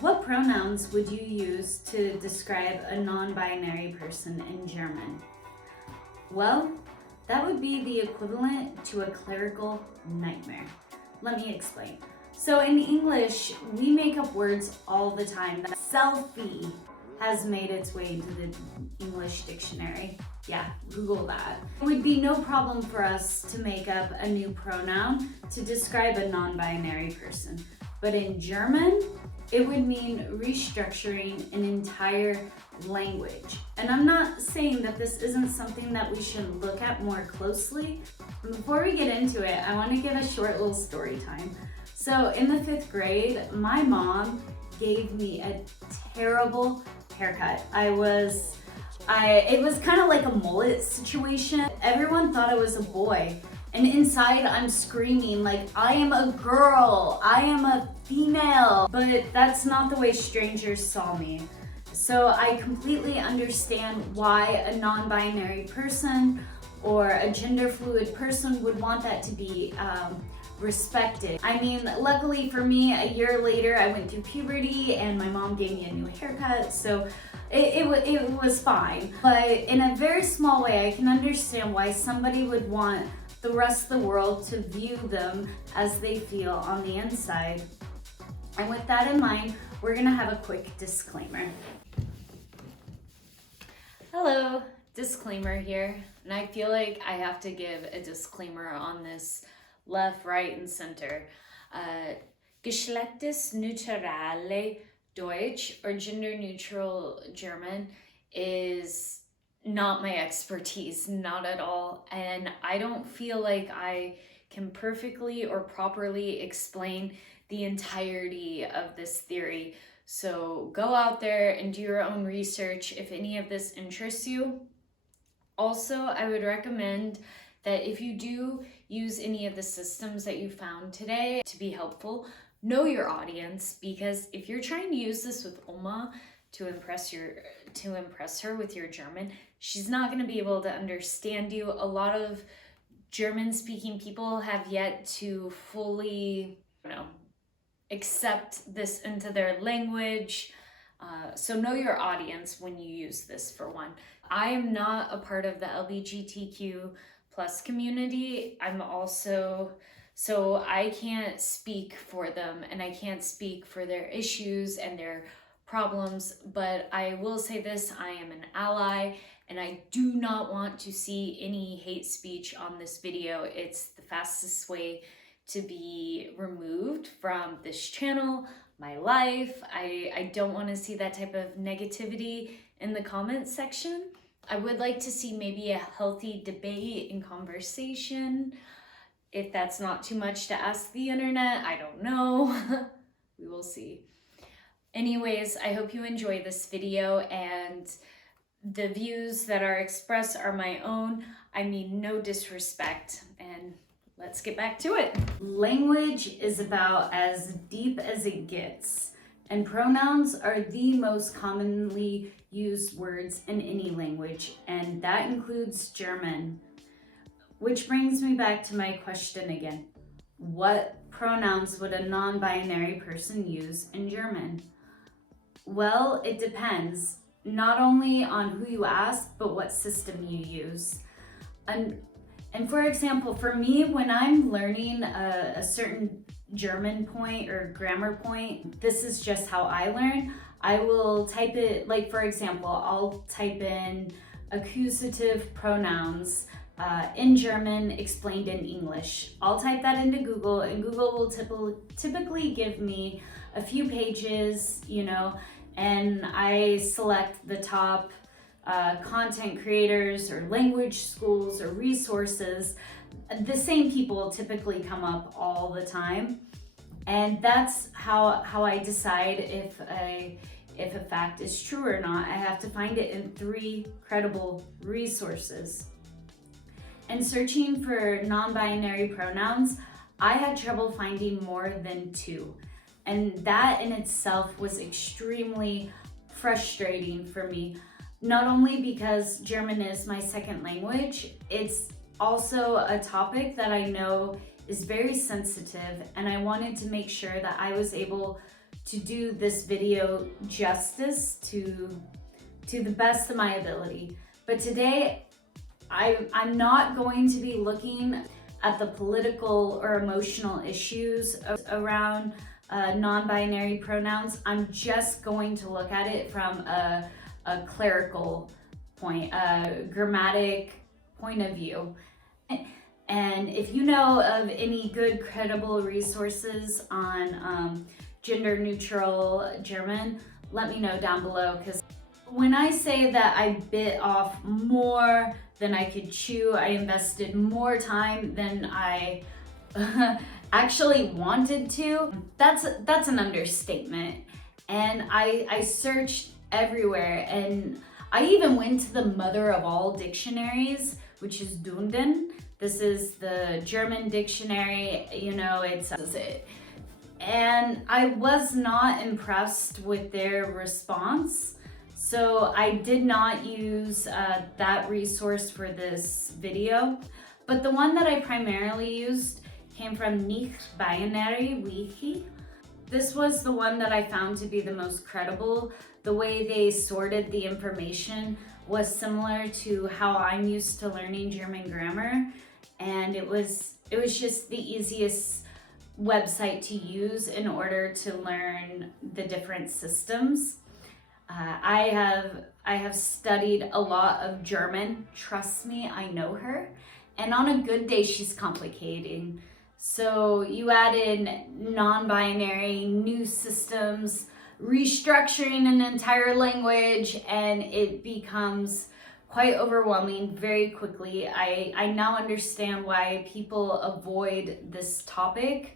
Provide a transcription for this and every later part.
What pronouns would you use to describe a non-binary person in German? Well, that would be the equivalent to a clerical nightmare. Let me explain. So in English, we make up words all the time. Selfie has made its way into the English dictionary. Yeah, Google that. It would be no problem for us to make up a new pronoun to describe a non-binary person. But in German, it would mean restructuring an entire language. And I'm not saying that this isn't something that we should look at more closely. Before we get into it, I want to give a short little story time. So in the 5th grade, my mom gave me a terrible haircut. It was kind of like a mullet situation. Everyone thought I was a boy. And inside I'm screaming like, I am a girl, I am a female. But that's not the way strangers saw me. So I completely understand why a non-binary person or a gender fluid person would want that to be respected. I mean, luckily for me, a year later I went through puberty and my mom gave me a new haircut, so it was fine. But in a very small way, I can understand why somebody would want the rest of the world to view them as they feel on the inside. And with that in mind, we're gonna have a quick disclaimer. Hello, disclaimer here. And I feel like I have to give a disclaimer on this left, right, and center. Geschlechtesneutrale Deutsch or gender neutral German is not my expertise, not at all. And I don't feel like I can perfectly or properly explain the entirety of this theory. So go out there and do your own research if any of this interests you. Also, I would recommend that if you do use any of the systems that you found today to be helpful, know your audience, because if you're trying to use this with Oma to impress her with your German, she's not going to be able to understand you. A lot of German-speaking people have yet to fully, accept this into their language. So know your audience when you use this, for one. I am not a part of the LBGTQ plus community. So I can't speak for them and I can't speak for their issues and their problems, but I will say this: I am an ally and I do not want to see any hate speech on this video. It's the fastest way to be removed from this channel, my life. I don't want to see that type of negativity in the comments section. I would like to see maybe a healthy debate and conversation. If that's not too much to ask the internet, I don't know. We will see. Anyways, I hope you enjoy this video, and the views that are expressed are my own. I mean, no disrespect, and let's get back to it. Language is about as deep as it gets, and pronouns are the most commonly used words in any language, and that includes German. Which brings me back to my question again. What pronouns would a non-binary person use in German? Well, it depends, not only on who you ask, but what system you use. And for example, for me, when I'm learning a certain German point or grammar point, this is just how I learn. I will type it, like for example, I'll type in accusative pronouns in German explained in English. I'll type that into Google, and Google will typically give me a few pages, and I select the top content creators or language schools or resources. The same people typically come up all the time, and that's how I decide if a fact is true or not. I have to find it in 3 credible resources. And searching for non-binary pronouns, I had trouble finding more than 2. And that in itself was extremely frustrating for me. Not only because German is my second language, it's also a topic that I know is very sensitive, and I wanted to make sure that I was able to do this video justice to the best of my ability. But today, I'm not going to be looking at the political or emotional issues around non-binary pronouns. I'm just going to look at it from a clerical point, a grammatic point of view. And if you know of any good, credible resources on gender neutral German, let me know down below, because when I say that I bit off more than I could chew, I invested more time than I actually wanted to, that's an understatement. And I searched everywhere, and I even went to the mother of all dictionaries, which is Dunden. This is the German dictionary, you know, and I was not impressed with their response. So I did not use that resource for this video, but the one that I primarily used came from Nicht Binary Wiki. This was the one that I found to be the most credible. The way they sorted the information was similar to how I'm used to learning German grammar, and it was just the easiest website to use in order to learn the different systems. I have studied a lot of German. Trust me, I know her. And on a good day, she's complicating. So you add in non-binary, new systems, restructuring an entire language, and it becomes quite overwhelming very quickly. I now understand why people avoid this topic.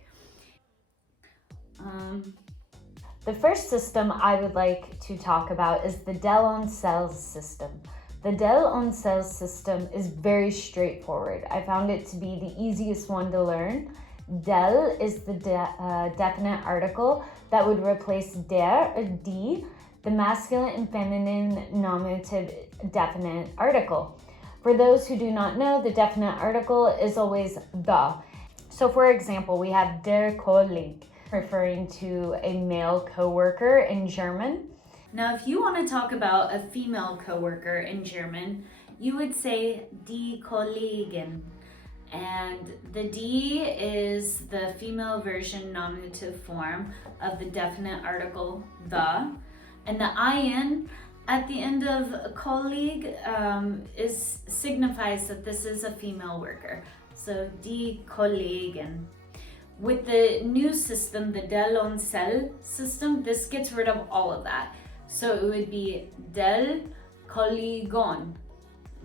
The first system I would like to talk about is the Dell-on-Cells system. The Dell-on-Cells system is very straightforward. I found it to be the easiest one to learn. Dell is the definite article that would replace der, or die, the masculine and feminine nominative definite article. For those who do not know, the definite article is always the. So for example, we have der Kollege, referring to a male coworker in German. Now, if you want to talk about a female coworker in German, you would say die Kollegin. And the die is the female version nominative form of the definite article the. And the in at the end of colleague signifies that this is a female worker. So die Kollegin. With the new system, the Dell-on-Cell system, this gets rid of all of that. So it would be del Kollegon,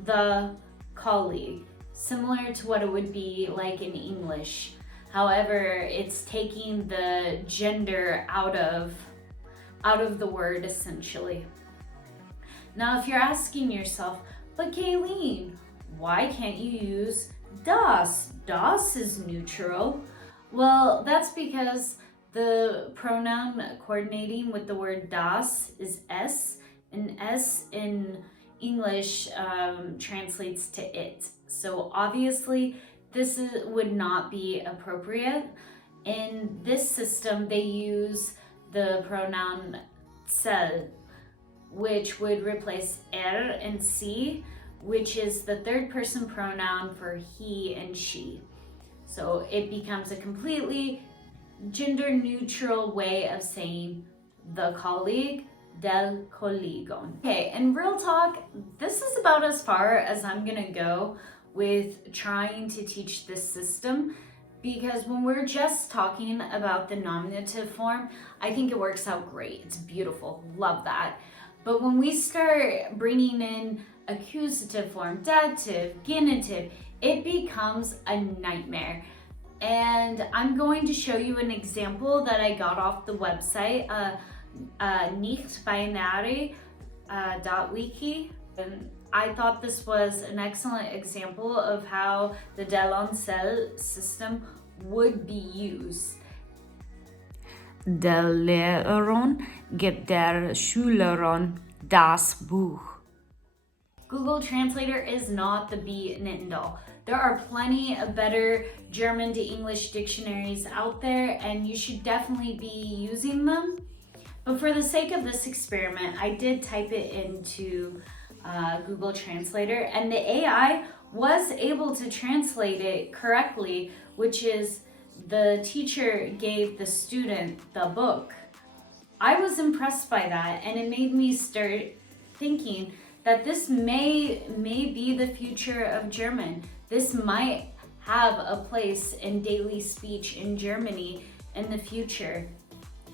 the colleague, similar to what it would be like in English. However, it's taking the gender out of the word, essentially. Now, if you're asking yourself, but Kayleen, why can't you use das? Das is neutral. Well, that's because the pronoun coordinating with the word das is s, and s in English translates to it. So obviously this would not be appropriate. In this system, they use the pronoun cell, which would replace er and sie, which is the third person pronoun for he and she. So it becomes a completely gender neutral way of saying the colleague, del Kollegon. Okay, and real talk, this is about as far as I'm gonna go with trying to teach this system, because when we're just talking about the nominative form, I think it works out great. It's beautiful, love that. But when we start bringing in accusative form, dative, genitive, it becomes a nightmare. And I'm going to show you an example that I got off the website, nichtbinary.wiki. And I thought this was an excellent example of how the Dell-on-Cell system would be used. Der Lehrerin gibt der Schülerin das Buch. Google Translator is not the be and end all. There are plenty of better German to English dictionaries out there, and you should definitely be using them. But for the sake of this experiment, I did type it into Google Translator, and the AI was able to translate it correctly, which is the teacher gave the student the book. I was impressed by that, and it made me start thinking that this may be the future of German. This might have a place in daily speech in Germany in the future.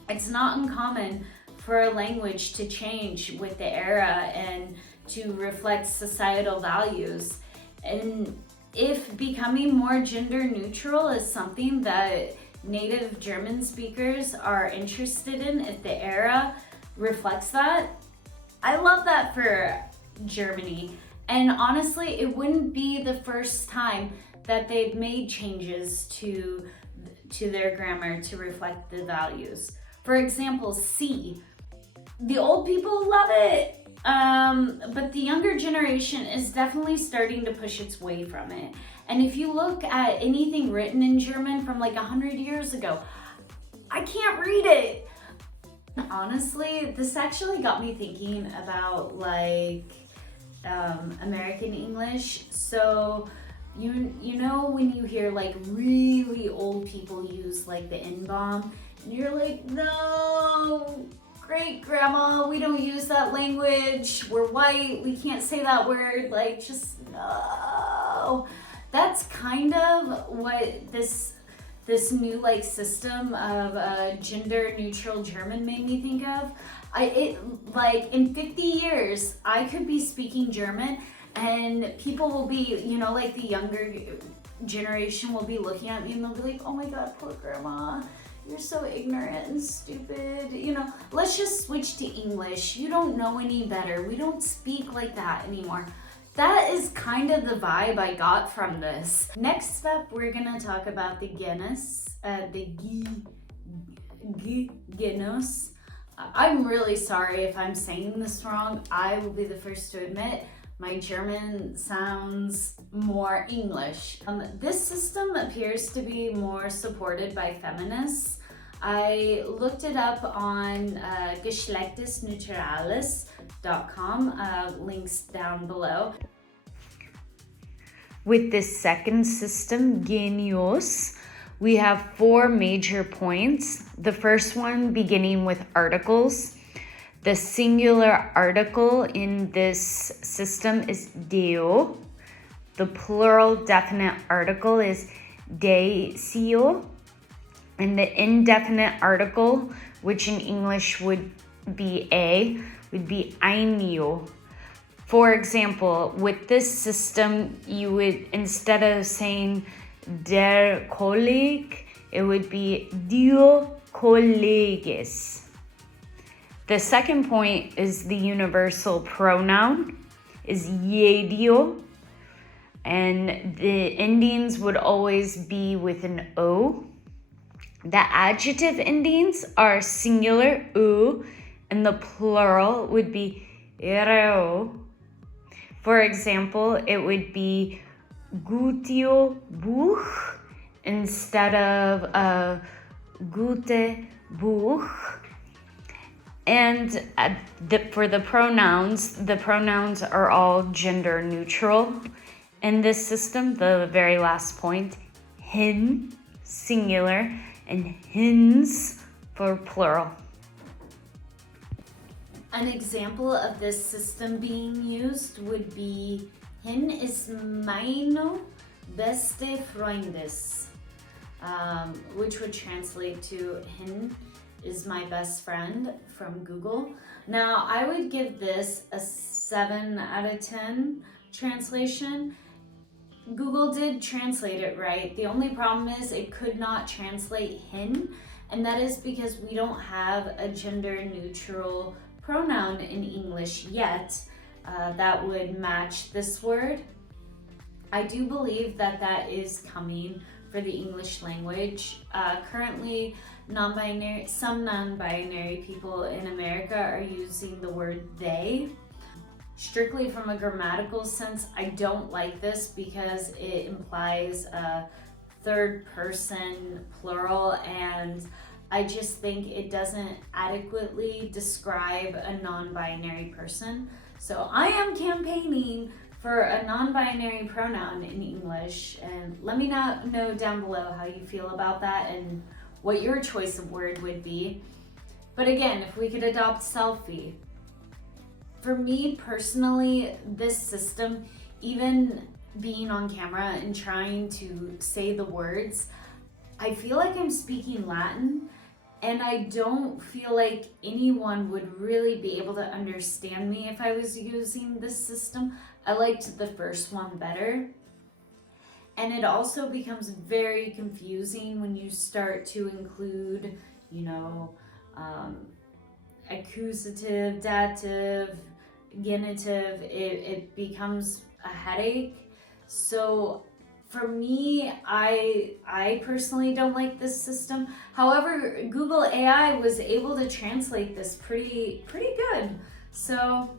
It's not uncommon for a language to change with the era and to reflect societal values. And if becoming more gender neutral is something that native German speakers are interested in, if the era reflects that, I love that for Germany. And honestly, it wouldn't be the first time that they've made changes to their grammar to reflect the values. For example, C. The old people love it, but the younger generation is definitely starting to push its way from it. And if you look at anything written in German from like 100 years ago, I can't read it. Honestly, this actually got me thinking about like American English. So you know when you hear like really old people use like the N-bomb, and you're like, no, great grandma, we don't use that language. We're white, we can't say that word. Like, just no. That's kind of what this new like system of gender neutral German made me think of. Like in 50 years, I could be speaking German and people will be, you know, like the younger generation will be looking at me and they'll be like, oh my God, poor grandma. You're so ignorant and stupid. You know, let's just switch to English. You don't know any better. We don't speak like that anymore. That is kind of the vibe I got from this. Next up, we're gonna talk about the genus, genus. I'm really sorry if I'm saying this wrong. I will be the first to admit my German sounds more English. This system appears to be more supported by feminists. I looked it up on geschlechtsneutrales.com, links down below. With this second system, genius, we have 4 major points. The first one beginning with articles. The singular article in this system is deo. The plural definite article is decio. And the indefinite article, which in English would be a, would be einio. For example, with this system, you would, instead of saying der Kolleg, it would be dio colleges. The second point is the universal pronoun is jedio, and the endings would always be with an O. The adjective endings are singular u, and the plural would be reo. For example, it would be gutio Buch instead of gute Buch. And for the pronouns are all gender neutral. In this system, the very last point, hin, singular, and hins for plural. An example of this system being used would be hin ist meine beste Freundin, which would translate to hin is my best friend from Google. Now, I would give this a 7 out of 10 translation. Google did translate it right. The only problem is it could not translate hin, and that is because we don't have a gender neutral pronoun in English yet that would match this word. I do believe that that is coming for the English language. Currently, some non-binary people in America are using the word they. Strictly from a grammatical sense, I don't like this because it implies a third person plural, and I just think it doesn't adequately describe a non-binary person. So I am campaigning for a non-binary pronoun in English, and let me know down below how you feel about that and what your choice of word would be. But again, if we could adopt selfie. For me personally, this system, even being on camera and trying to say the words, I feel like I'm speaking Latin, and I don't feel like anyone would really be able to understand me if I was using this system. I liked the first one better. And it also becomes very confusing when you start to include, accusative, dative, genitive. It becomes a headache. So for me, I personally don't like this system. However, Google AI was able to translate this pretty good. So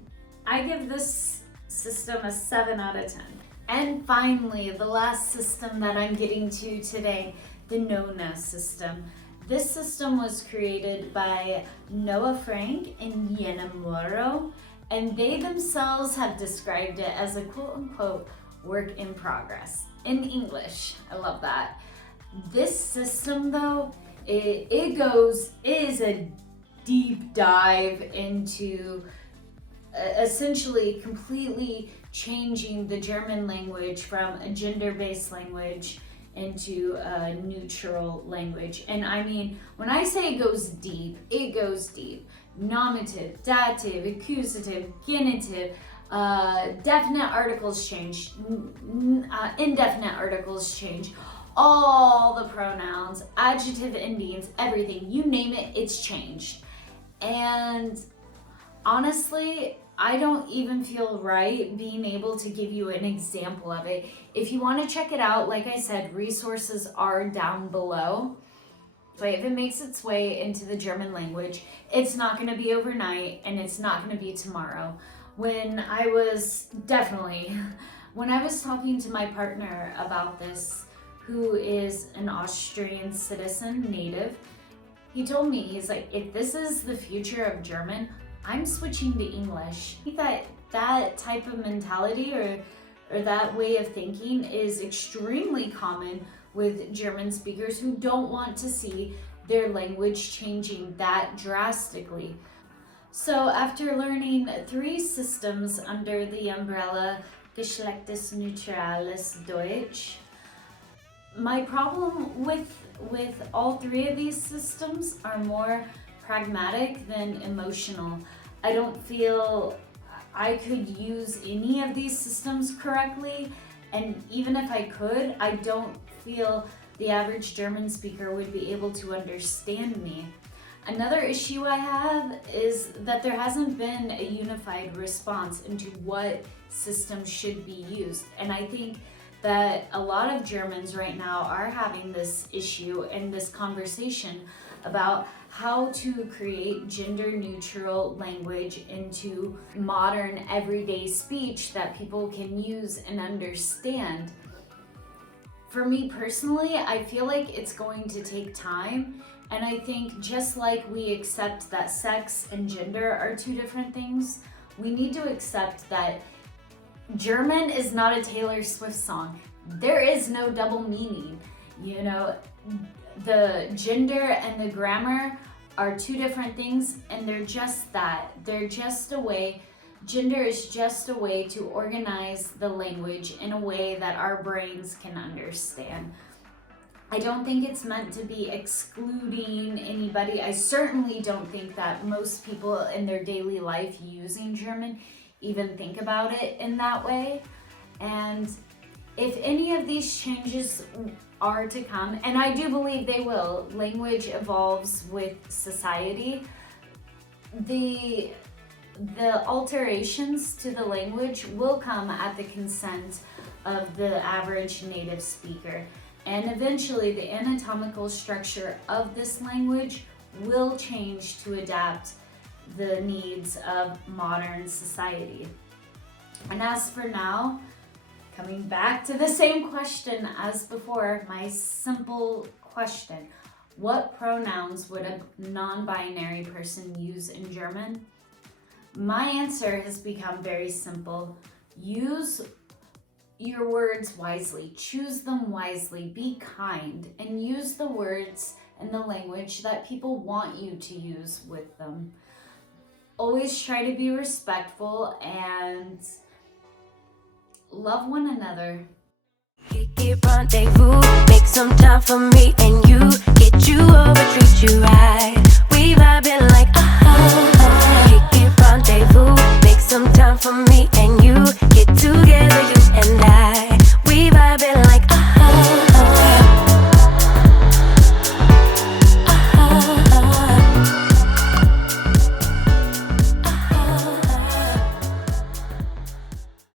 I give this system a 7 out of 10. And finally, the last system that I'm getting to today, the Nona system. This system was created by Noah Frank and Yana Moro, and they themselves have described it as a quote-unquote work in progress in English. I love that. This system though, it is a deep dive into essentially completely changing the German language from a gender-based language into a neutral language. And I mean, when I say it goes deep, it goes deep. Nominative, dative, accusative, genitive, definite articles change, indefinite articles change, all the pronouns, adjective endings, everything, you name it, it's changed. And honestly, I don't even feel right being able to give you an example of it. If you want to check it out, like I said, resources are down below. But if it makes its way into the German language, it's not going to be overnight and it's not going to be tomorrow. When I was talking to my partner about this, who is an Austrian citizen, native, he told me, he's like, if this is the future of German, I'm switching to English. I think that type of mentality or that way of thinking is extremely common with German speakers who don't want to see their language changing that drastically. So after learning 3 systems under the umbrella Geschlechtesneutrales Deutsch, my problem with all 3 of these systems are more pragmatic than emotional. I don't feel I could use any of these systems correctly, and even if I could, I don't feel the average German speaker would be able to understand me. Another issue I have is that there hasn't been a unified response into what system should be used, and I think that a lot of Germans right now are having this issue and this conversation about how to create gender-neutral language into modern everyday speech that people can use and understand. For me personally, I feel like it's going to take time, and I think just like we accept that sex and gender are 2 different things, we need to accept that German is not a Taylor Swift song. There is no double meaning, the gender and the grammar are 2 different things, and they're just that. They're just a way, gender is just a way to organize the language in a way that our brains can understand. I don't think it's meant to be excluding anybody. I certainly don't think that most people in their daily life using German even think about it in that way. And if any of these changes are to come, and I do believe they will, language evolves with society, the alterations to the language will come at the consent of the average native speaker. And eventually the anatomical structure of this language will change to adapt the needs of modern society. And as for now, coming back to the same question as before, my simple question, What pronouns would a non-binary person use in German? My answer has become very simple. Use your words wisely, choose them wisely, be kind, and use the words and the language that people want you to use with them. Always try to be respectful and love one another. Rendezvous.